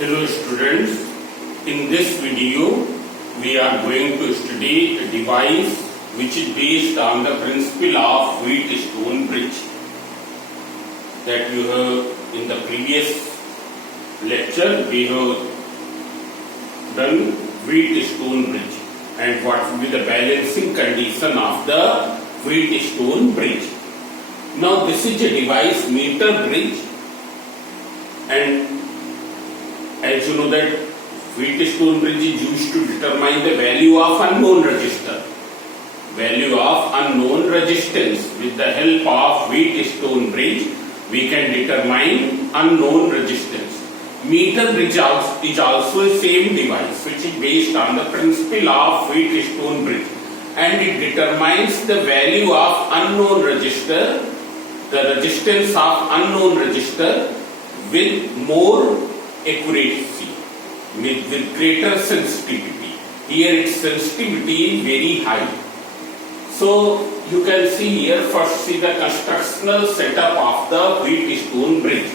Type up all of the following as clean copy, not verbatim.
Hello students, in this video we are going to study a device which is based on the principle of Wheatstone bridge that you have in the previous lecture. We have done Wheatstone bridge and what will be the balancing condition of the Wheatstone bridge. Now this is a device meter bridge, and as you know that Wheatstone bridge is used to determine the value of unknown resistor, value of unknown resistance. With the help of Wheatstone bridge, we can determine unknown resistance. Meter bridge is also a same device which is based on the principle of Wheatstone bridge, and it determines the value of unknown resistor, the resistance of unknown resistor with more accuracy, with greater sensitivity. Here its sensitivity is very high. So you can see here, first see the constructional setup of the Wheatstone bridge.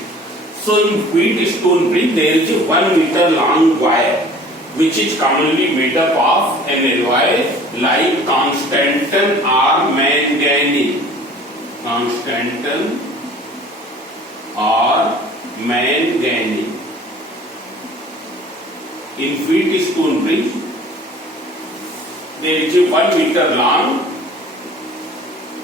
So in Wheatstone bridge there is a 1 meter long wire which is commonly made up of an alloy like Constantan or manganese. Constantan or manganese. In Wheatstone bridge, there is a 1 meter long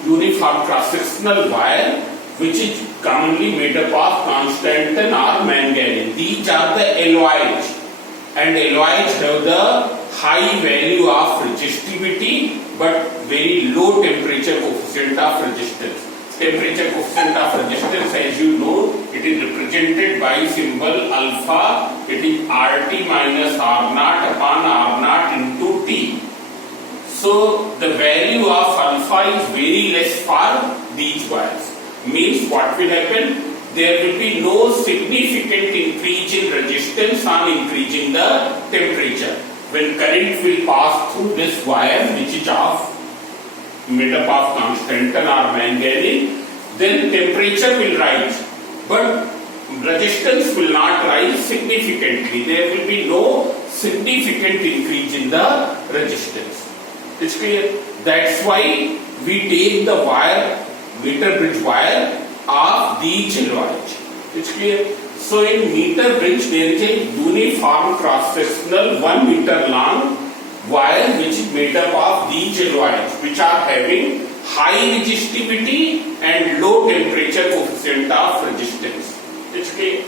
uniform cross-sectional wire which is commonly made up of Constantan or manganese. These are the alloys, and alloys have the high value of resistivity but very low temperature coefficient of resistance. Temperature coefficient of resistance, as you know, it is represented by symbol alpha. It is RT minus R naught upon R naught into T. So the value of alpha is very less for these wires. Means what will happen? There will be no significant increase in resistance on increasing the temperature. When current will pass through this wire, which is made up of Constantan or manganese, then temperature will rise, but resistance will not rise significantly. There will be no significant increase in the resistance. It's clear? That's why we take the wire, meter bridge wire of these alloys. It's clear? So in meter bridge there is a uniform cross-sectional 1 meter long wire which is made up of these alloys which are having high resistivity and low temperature coefficient of resistance. It's clear?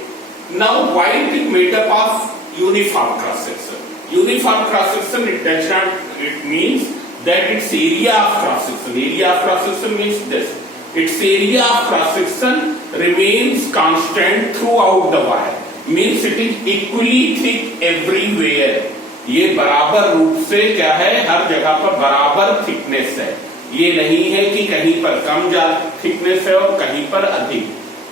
Now why it is made up of uniform cross-section? Uniform cross-section, it means that its area of cross-section. Area of cross-section means this. Its area of cross-section remains constant throughout the wire. Means it is equally thick everywhere. ये बराबर रूप से क्या है, हर जगह पर बराबर thickness है. ये नहीं है कि कहीं पर कम थिकनेस है और कहीं पर अधिक.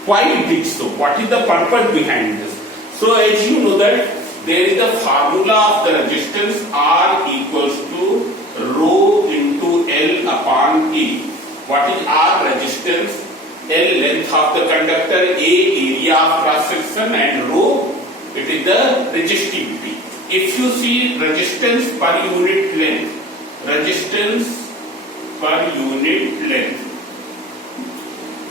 Why it is so? What is the purpose behind this? So as you know that there is the formula of the resistance R equals to rho into L upon E. What is R? Resistance. L, length of the conductor. A, area of cross section, and rho, it is the resistivity. If you see resistance per unit length,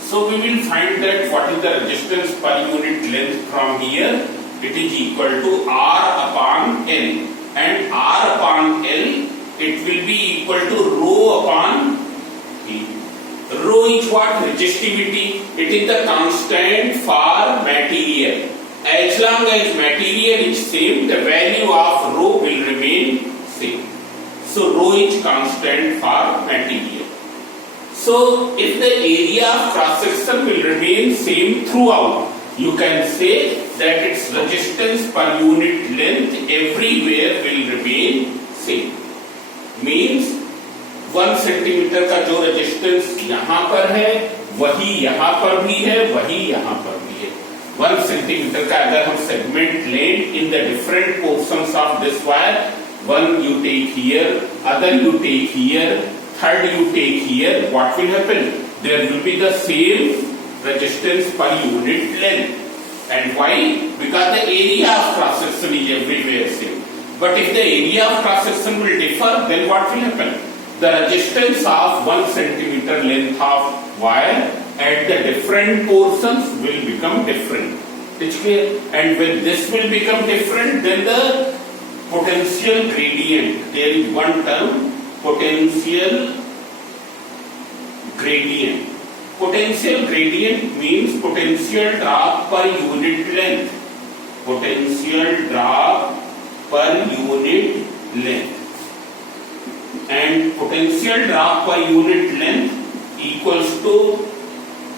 so we will find that what is the resistance per unit length from here. It is equal to R upon L, and R upon L it will be equal to rho upon E. Rho is what? Resistivity. It is the constant for material. As long as material is same, the value of rho will remain same. So rho is constant for material. So if the area of cross section will remain same throughout, you can say that its resistance per unit length everywhere will remain same. Means 1 centimetre का जो resistance यहाँ पर है वही यहाँ पर भी है, वही यहाँ पर भी है. 1 सेंटीमीटर का अगर हम सेगमेंट लें in the different portions of this wire, one you take here, other you take here, third you take here, what will happen? There will be the same resistance per unit length. And why? Because the area of cross section is everywhere same. But if the area of cross section will differ, then what will happen? The resistance of 1 centimeter length of wire at the different portions will become different. It's clear? And when this will become different, then the potential gradient, there is one term, potential gradient. Potential gradient means potential drop per unit length. Potential drop per unit length. And potential drop per unit length equals to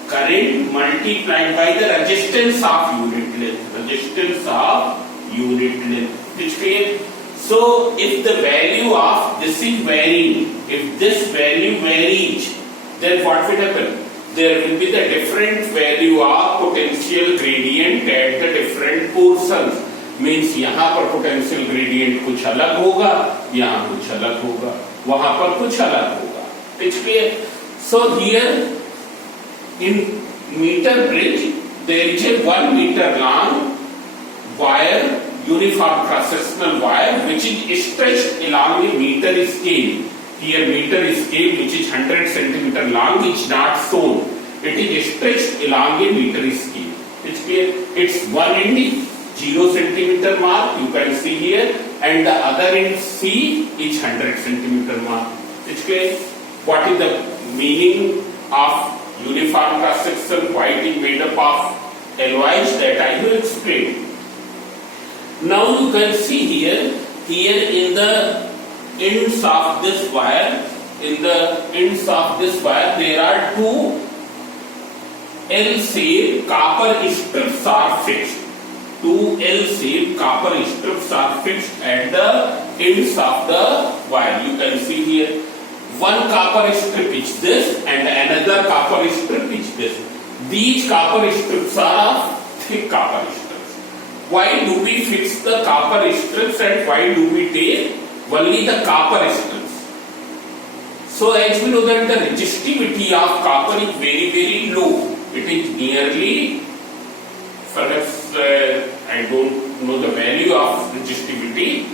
current multiplied by the resistance of unit length. Resistance of unit length. It's clear? So if the value of this is varying, if this value varies, then what will happen? There will be the different value of potential gradient at the different portions. Means यहाँ पर potential gradient कुछ अलग होगा, यहाँ कुछ अलग होगा, वहाँ पर कुछ अलग होगा. It's clear? So here in meter bridge there is a 1 meter long wire, uniform cross-sectional wire, which is stretched along a meter scale. Here meter scale, which is 100 centimeter long, is not shown. It is stretched along a meter scale. It's clear? It's one end 0 centimeter mark, you can see here, and the other end C is 100 centimeter mark. It's clear? What is the meaning of uniform cross-section? Why it is made up of alloys, that I will explain. Now you can see here in the ends of this wire, there are two L-shaped copper strips are fixed. Two L-shaped copper strips are fixed at the ends of the wire. You can see here, one copper strip is this and another copper strip is this. These copper strips are thick copper strips. Why do we fix the copper strips and why do we take only the copper strips? So as we know that the resistivity of copper is very, very low. It is nearly, perhaps I don't know the value of resistivity.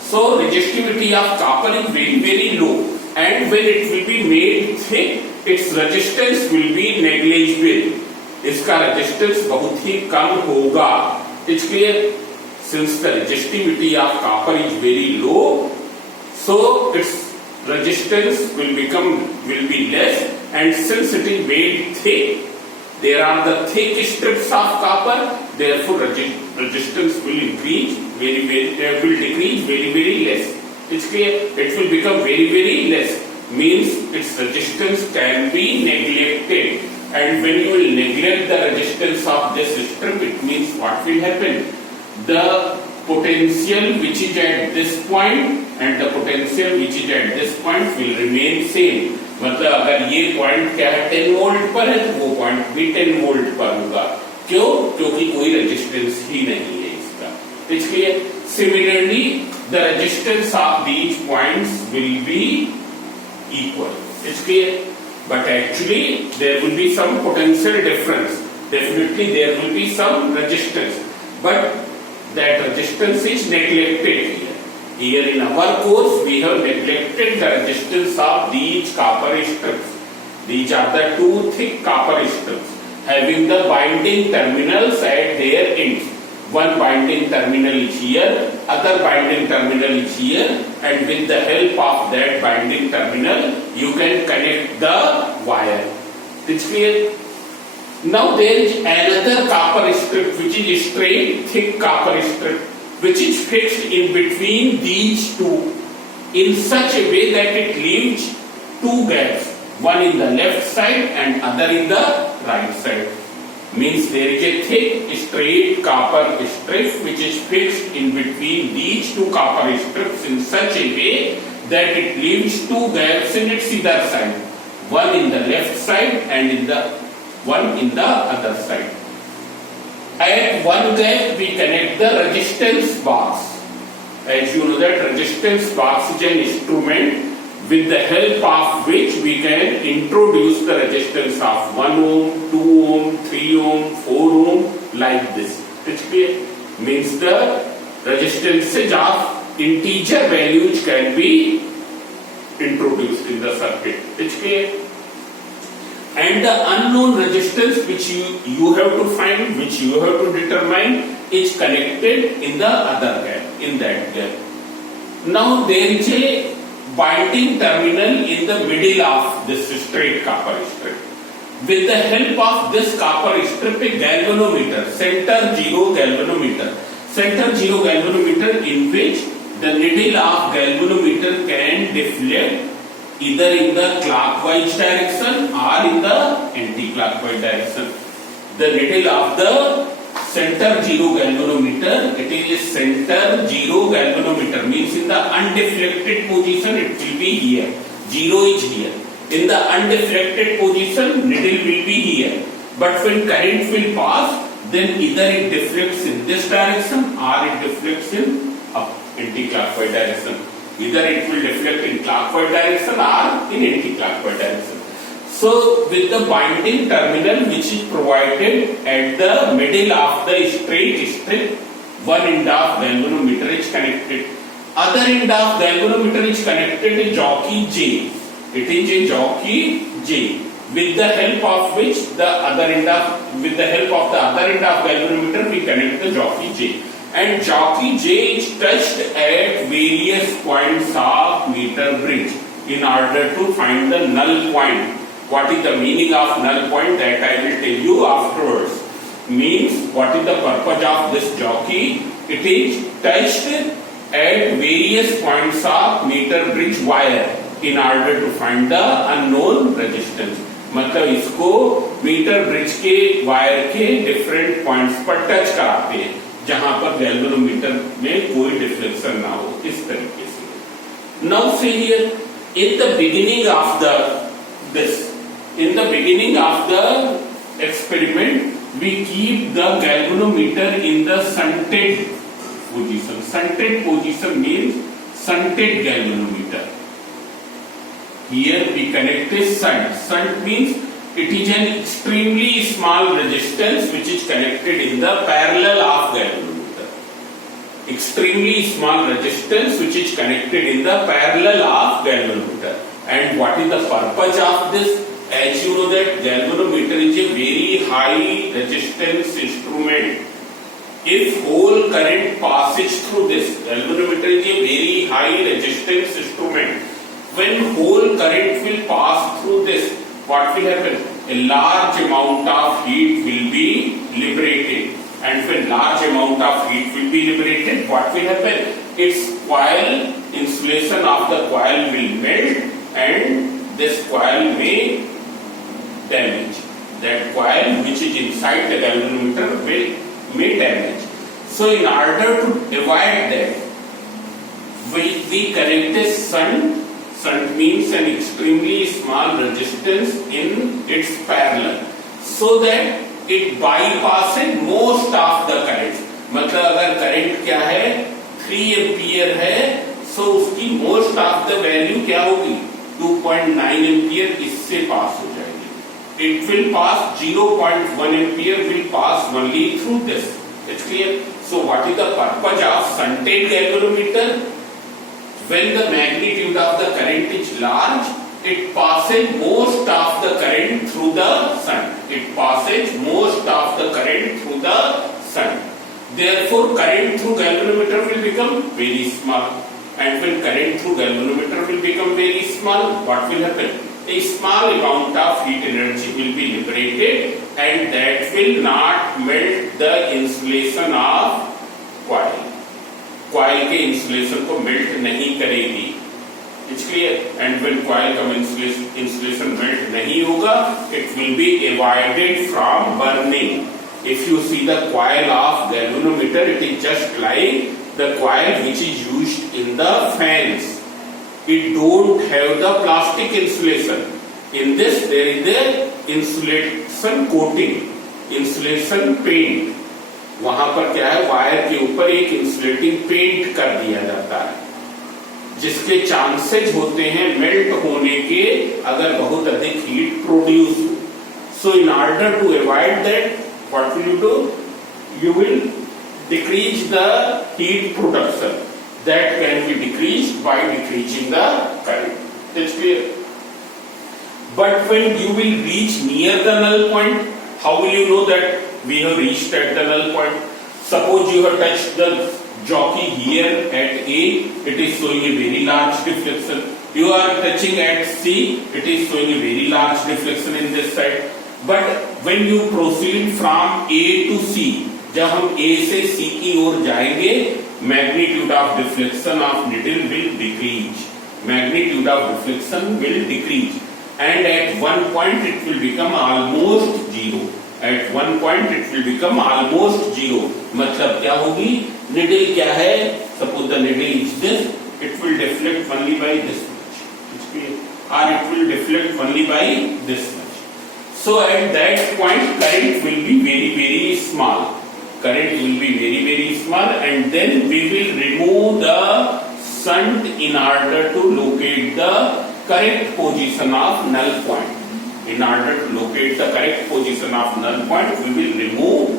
So resistivity of copper is very, very low, and when it will be made thick, its resistance will be negligible. इसका resistance बहुत ही कम होगा. It's clear? Since the resistivity of copper is very low, so its resistance will be less, and since it is made thick, there are the thick strips of copper, therefore resistance will decrease very, very less. It's clear? It will become very, very less. Means its resistance can be neglected. And when you will neglect the resistance of this strip, it means what will happen? The potential which is at this point and the potential which is at this point will remain same. मतलब अगर ये point क्या है 10 volt पर है तो वो point भी 10 वोल्ट पर होगा. क्यों? क्योंकि कोई रेजिस्टेंस ही नहीं है इसका. इसलिए similarly the resistance of these points will be equal. It's clear? But actually there will be some potential difference. Definitely there will be some resistance, but that resistance is neglected here. Here in our course we have neglected the resistance of these copper strips. These are the two thick copper strips having the binding terminals at their ends. One binding terminal is here, other binding terminal is here, and with the help of that binding terminal you can connect the wire. It's clear? Now there is another copper strip which is straight thick copper strip which is fixed in between these two in such a way that it leaves two gaps, one in the left side and other in the right side. Means there is a thick straight copper strip which is fixed in between these two copper strips in such a way that it leaves two gaps in its either side, one in the left side and one in the other side. At one gap we connect the resistance box. As you know that resistance box is an instrument with the help of which we can introduce the resistance of 1 ohm, 2 ohm, 3 ohm, 4 ohm like this. It's clear? Means the resistances of integer values can be introduced in the circuit. It's clear? And the unknown resistance which you have to find, which you have to determine, is connected in the other gap, in that gap. Now there is a binding terminal in the middle of this straight copper strip. With the help of this copper strip, a galvanometer, center zero galvanometer in which the needle of galvanometer can deflect either in the clockwise direction or in the anti-clockwise direction. The needle of the center zero galvanometer, it is a center zero galvanometer, means in the undeflected position it will be here, zero is here. In the undeflected position needle will be here, but when current will pass, then either it deflects in this direction or it deflects in anti-clockwise direction. Either it will deflect in clockwise direction or in anti-clockwise direction. So with the binding terminal which is provided at the middle of the straight strip, one end of galvanometer is connected. Other end of galvanometer is connected a jockey J. It is a jockey J. With the help of which the other end of galvanometer we connect the jockey J. And jockey J is touched at various points of meter bridge in order to find the null point. What is the meaning of null point? That I will tell you afterwards. Means what is the purpose of this jockey? It is touched at various points of meter bridge wire in order to find the unknown resistance. मतलब इसको metre bridge के wire के different points पर touch कराते हैं जहां पर galvanometer में कोई डिफ्लेक्शन ना हो, इस तरीके से. Now see here in the beginning of the experiment we keep the galvanometer in the shunted position. Shunted position means shunted galvanometer. Here we connect a shunt. Shunt means it is an extremely small resistance which is connected in the parallel of galvanometer. Extremely small resistance which is connected in the parallel of galvanometer. And what is the purpose of this? As you know that galvanometer is a very high resistance instrument. If whole current passes through this, galvanometer is a very high resistance instrument. When whole current will pass through this, what will happen? A large amount of heat will be liberated. And when large amount of heat will be liberated, what will happen? Its coil, insulation of the coil will melt and this coil may damage. That coil which is inside the galvanometer may damage. So in order to avoid that, we connect a shunt. Shunt means an extremely small resistance in its parallel, so that it bypasses most of the current. मतलब अगर current क्या है 3 ampere है, so उसकी most of the value क्या होगी 2.9 ampere इससे पास हो जाएगी. It will pass 0.1 ampere will pass only through this. It's clear. So what is the purpose of shunted galvanometer? When the magnitude of the current is large, it passes most of the current through the shunt. It passes most of the current through the shunt. Therefore, current through galvanometer will become very small. And when current through galvanometer will become very small, what will happen? A small amount of heat energy will be liberated, and that will not melt the insulation of coil. Coil के insulation को melt नहीं करेगी. It's clear. And when coil का insulation melt नहीं होगा, it will be avoided from burning. If you see the coil of galvanometer, it is just like the coil which is used in the fans. It don't have the plastic insulation. In this there is the insulation coating, insulation paint. वहां पर क्या है, wire के ऊपर एक insulating paint कर दिया जाता है जिसके चांसेस होते हैं मेल्ट होने के अगर बहुत अधिक हीट प्रोड्यूस हो. So in order to avoid that what will you do, you will decrease the heat production. That can be decreased by decreasing the current. That's clear. But when you will reach near the null point, how will you know that we have reached at the null point? Suppose you have touched the jockey here at A, it is showing a very large deflection. You are touching at C, it is showing a very large deflection in this side. But when you proceed from A to C, जब हम A से C की ओर जाएंगे, magnitude of deflection of needle will decrease. Magnitude of deflection will decrease, and at one point it will become almost zero. At one point it will become almost zero. मतलब क्या होगी? Needle क्या है? Suppose the needle is this, it will deflect only by this much, or it will deflect only by this much. So at that point, current will be very very small. Current will be very very small, and then we will remove the shunt in order to locate the correct position of null point. In order to locate the correct position of null point, we will remove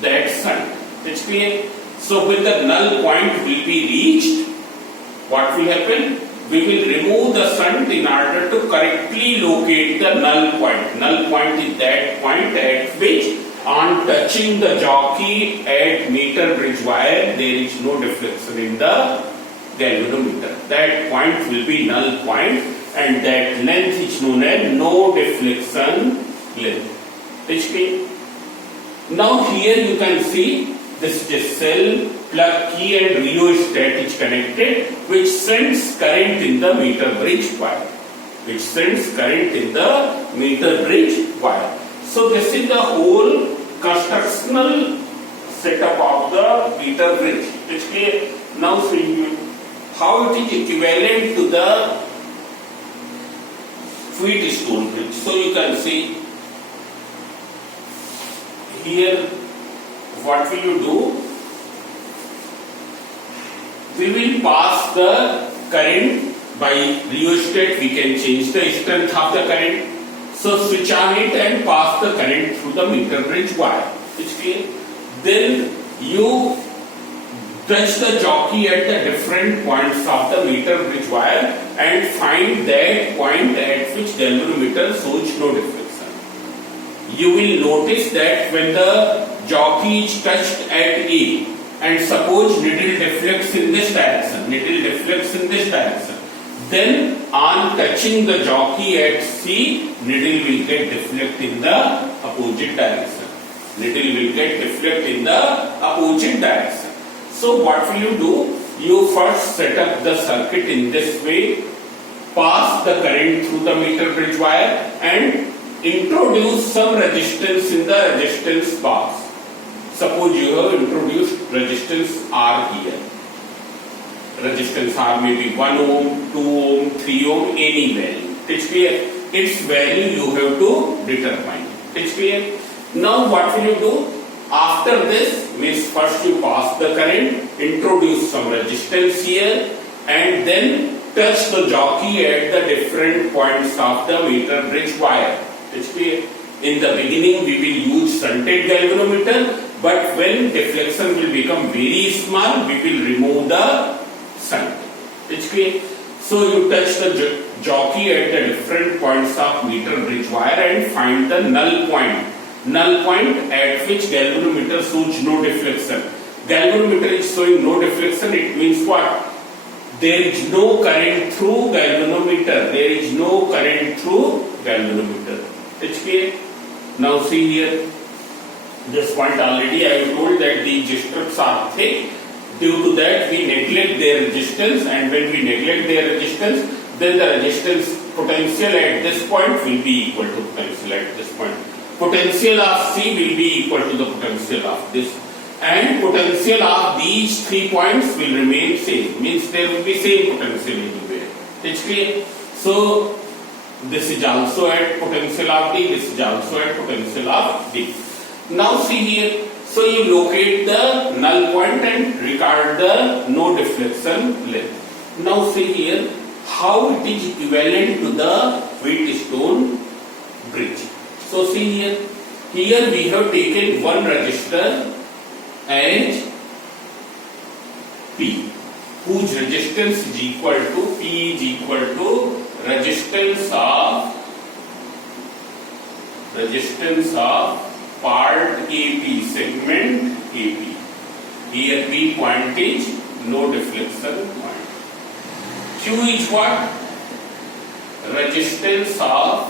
that shunt. That's clear. So when the null point will be reached, what will happen? We will remove the shunt in order to correctly locate the null point. Null point is that point at which, on touching the jockey at meter bridge wire, there is no deflection in the galvanometer. That point will be null point, and that length is known as no deflection length. HP. Now here you can see this cell, plug key and rheostat is connected, which sends current in the meter bridge wire. Which sends current in the meter bridge wire. So this is the whole constructional setup of the meter bridge. It's clear. Now see how it is equivalent to the Wheatstone bridge. So you can see here, what will you do? We will pass the current by rheostat. We can change the strength of the current. So switch on it and pass the current through the meter bridge wire. It's clear. Then you touch the jockey at the different points of the meter bridge wire and find that point at which galvanometer shows no deflection. You will notice that when the jockey is touched at A, and suppose needle deflects in this direction, then on touching the jockey at C, needle will get deflect in the opposite direction. So what will you do? You first set up the circuit in this way, pass the current through the meter bridge wire, and introduce some resistance in the resistance box. Suppose you have introduced resistance R here. Resistance R may be 1 ohm, 2 ohm, 3 ohm, any value. It's clear. Its value you have to determine. It's clear. Now what will you do? After this means first you pass the current, introduce some resistance here, and then touch the jockey at the different points of the meter bridge wire. It's clear. In the beginning we will use shunted galvanometer, but when deflection will become very small, we will remove the shunt. It's clear. So you touch the jockey at the different points of meter bridge wire and find the null point. Null point at which galvanometer shows no deflection. Galvanometer is showing no deflection. It means what? There is no current through galvanometer. There is no current through galvanometer. It's clear. Now see here. This point already I have told that these strips are thick. Due to that we neglect their resistance, and when we neglect their resistance, then the resistance potential at this point will be equal to potential at this point. Potential of C will be equal to the potential of this, and potential of these 3 points will remain same. Means there will be same potential anywhere. It's clear. So this is also at potential of D. This is also at potential of D. Now see here. So you locate the null point and record the no deflection length. Now see here how it is equivalent to the Wheatstone bridge. So see here we have taken one resistor as P, whose resistance is equal to P is equal to resistance of part AP, segment AP. Here P point is no deflection point. Q is what? Resistance of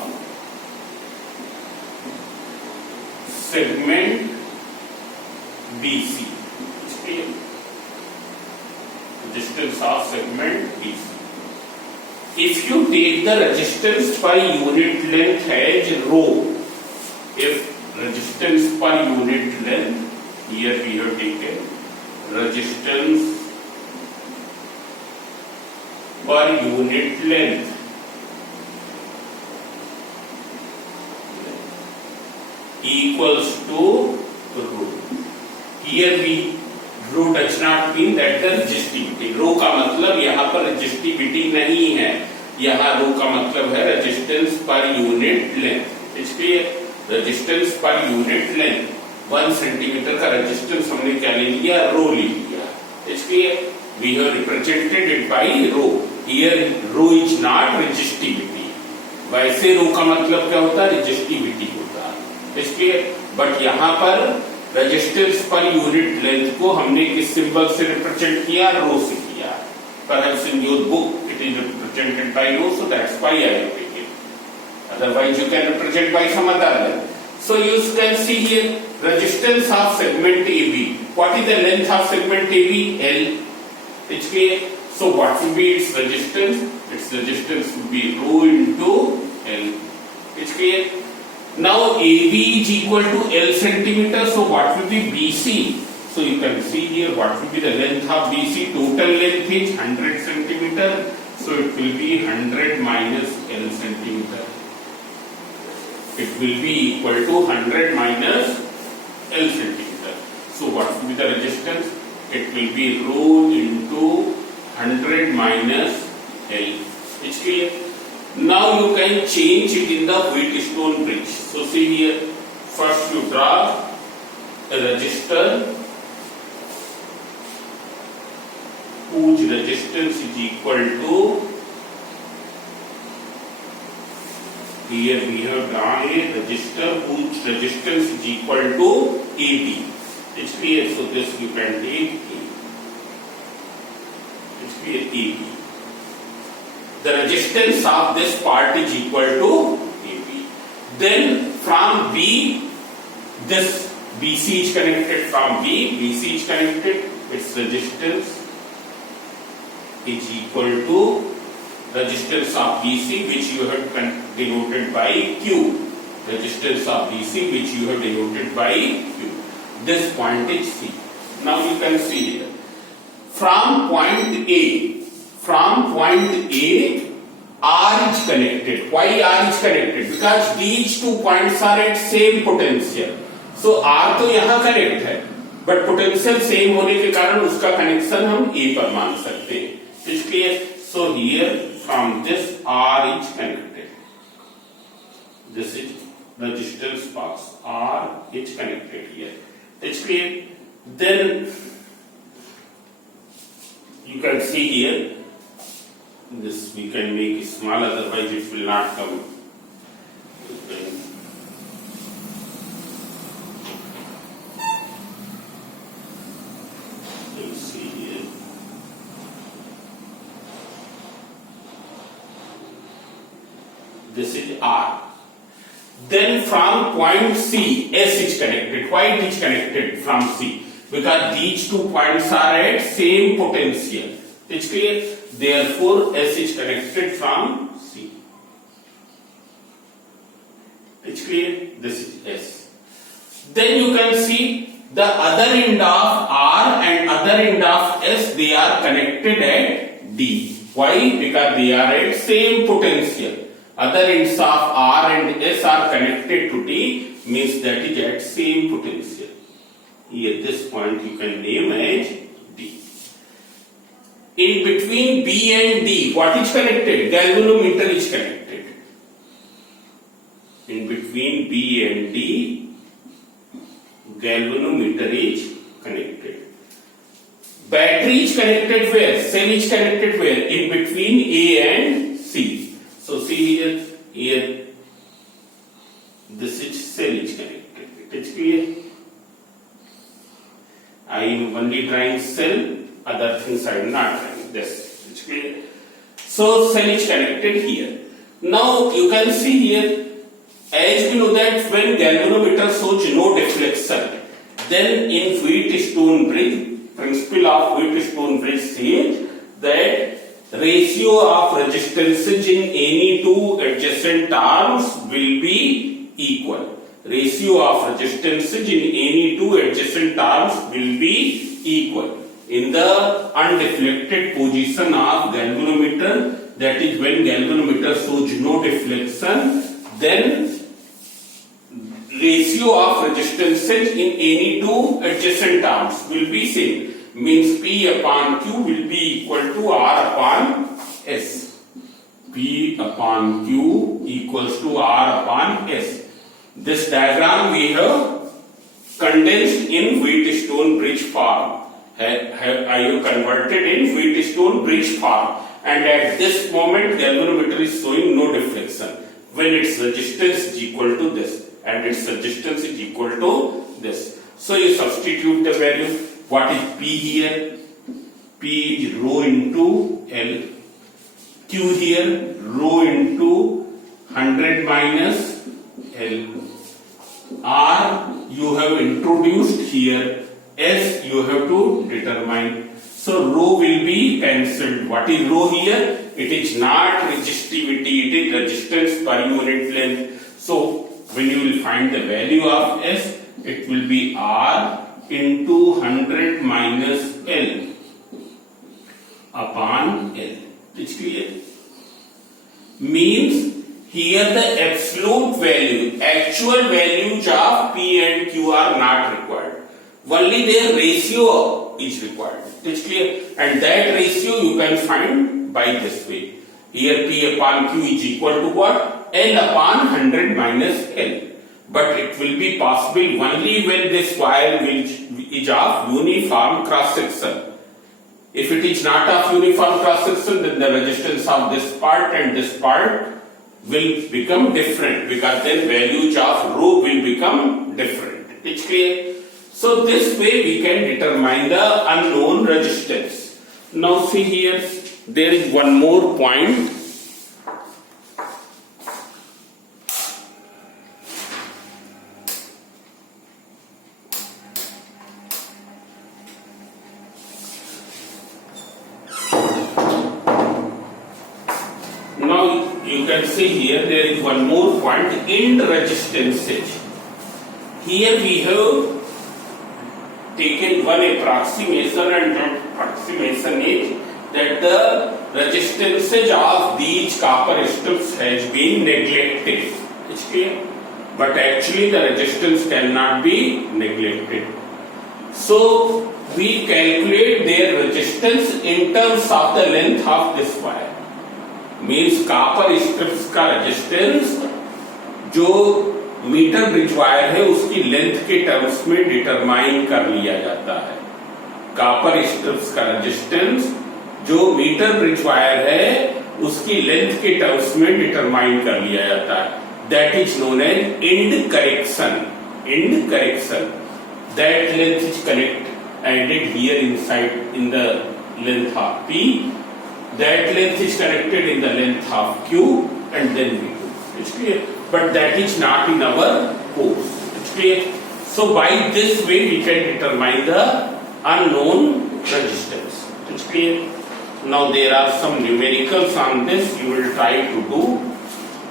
segment BC. Resistance of segment BC. If you take the resistance per unit length as rho, if resistance per unit length, here we have taken resistance per unit length equals to rho. Here we rho does not mean that the resistivity. Rho का मतलब यहाँ पर resistivity नहीं है, यहाँ rho का मतलब है resistance per unit length. इसलिए resistance per unit length 1 centimetre का रेजिस्टेंस हमने क्या ले लिया? रो ले लिया. इसलिए we have represented it by rho. Here rho is not resistivity. वैसे रो का मतलब क्या होता है? रेजिस्टिविटी होता है. इसलिए बट यहाँ पर रेजिस्टेंस पर यूनिट लेंथ को हमने किस सिंबल से रिप्रेजेंट किया? रो से किया. Perhaps in your book it is represented by rho, so that's why I have taken. Otherwise you can represent by some other length. So you can see here resistance of segment AB. What is the length of segment AB? L. It's clear. So what will be its resistance? Its resistance will be rho into L. It's clear. Now AB is equal to L centimeter. So what will be BC? So you can see here what will be the length of BC. Total length is 100 centimeter. So it will be 100 minus L centimeter. It will be equal to 100 minus L centimeter. So what will be the resistance? It will be rho into 100 minus L. It's clear. Now you can change it in the Wheatstone bridge. So see here, first you draw a resistor whose resistance is equal to, here we have drawn a resistor whose resistance is equal to AB. It's clear, so this you can take A. It's clear, AB. The resistance of this part is equal to AB. Then from B, this BC is connected from B, BC is connected, its resistance is equal to resistance of BC, which you have denoted by Q. Resistance of BC, which you have denoted by Q. This point is C. Now you can see here. From point A, R is connected. Why R is connected? Because these 2 points are at same potential. So R तो यहाँ connect है, but potential same होने के कारण उसका connection हम A पर मान सकते हैं. इसलिए so here from this R is connected. This is resistance box. R is connected here. It's clear. Then you can see here. This we can make small, otherwise it will not come. You see here. This is R. Then from point C, S is connected. Why it is connected from C? Because these 2 points are at same potential. It's clear. Therefore, S is connected from C. It's clear. This is S. Then you can see the other end of R and other end of S, they are connected at D. Why? Because they are at same potential. Other ends of R and S are connected to D, means that is at same potential. Here this point you can name as D. in between B and D, what is connected? Galvanometer is connected. In between B and D, galvanometer is connected. Battery is connected where? Cell is connected where? In between A and C. So see here, this is cell is connected. It is clear? I am only drawing cell, other things I am not drawing. This is clear. So cell is connected here. Now you can see here, as we know that when galvanometer shows no deflection, then in Wheatstone bridge, principle of Wheatstone bridge says that ratio of resistances in any two adjacent arms will be equal. Ratio of resistances in any two adjacent arms will be equal. In the undeflected position of galvanometer, that is when galvanometer shows no deflection, then ratio of resistances in any two adjacent arms will be same. Means P upon Q will be equal to R upon S. P upon Q equals to R upon S. This diagram we have condensed in Wheatstone bridge form. I have converted in Wheatstone bridge form. And at this moment galvanometer is showing no deflection. When its resistance is equal to this and its resistance is equal to this. So you substitute the value. What is P here? P is rho into L. Q here, rho into 100 minus L. R you have introduced here. S you have to determine. So rho will be cancelled. What is rho here? It is not resistivity, it is resistance per unit length. So when you will find the value of S, it will be R into 100 minus L upon L. It's clear? Means here the absolute value, actual values of P and Q are not required. Only their ratio is required. It's clear? And that ratio you can find by this way. Here P upon Q is equal to what? L upon 100 minus L. But it will be possible only when this wire is of uniform cross section. If it is not of uniform cross section, then the resistance of this part and this part will become different, because then values of rho will become different. It's clear? So this way we can determine the unknown resistance. Now see here, there is one more point. You can see here there is one more point in resistances. Here we have taken one approximation, and that approximation is that the resistances of these copper strips has been neglected. It's clear? But actually the resistance cannot be neglected. So we calculate their resistance in terms of the length of this wire. Means copper strips का resistance जो metre bridge wire है उसकी length के terms में determine कर लिया जाता है. कॉपर स्ट्रिप्स का रेजिस्टेंस जो मीटर ब्रिज वायर है उसकी लेंथ के टर्म्स में डिटरमाइन कर लिया जाता है. That is known as end correction. End correction. That length is connect added here inside in the length of P. That length is connected in the length of Q and then V2. It's clear? But that is not in our course. It's clear? So by this way we can determine the unknown resistance. It's clear? Now there are some numericals on this. You will try to do.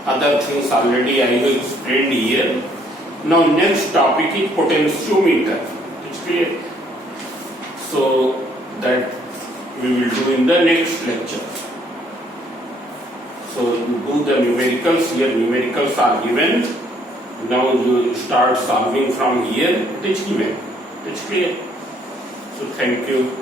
Other things already I have explained here. Now next topic is potentiometer. It's clear? So that we will do in the next lecture. So you do the numericals. Here numericals are given. Now you start solving from here. It is given. It's clear. So thank you.